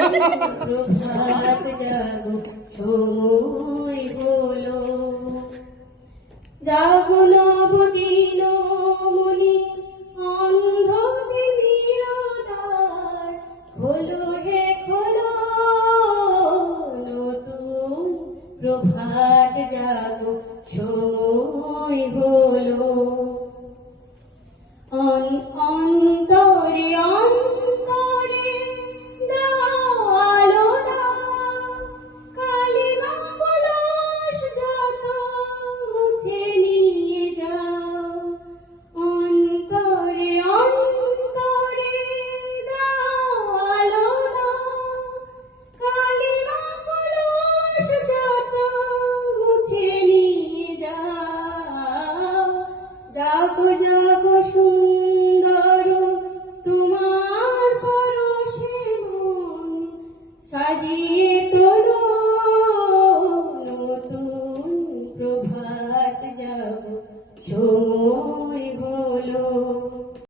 প্রভাত জাগো সময় হলো, জাগো নবদিন মনি অন্ধ তিমিরদ্বার, খোলো হে খোলো নতুন প্রভাত জাগো সময় হলো। অন্তরে অন্তরে দাও আলো দাও, কালিমা কলস যত মুছে নিয়ে যাও। অন্তরে অন্তরে দাও আলো দাও, কালিমা কলস যত মুছে নিয়ে যাও। জাগো জাগো সুন্দর তোমার পরশে মন সাজিয়ে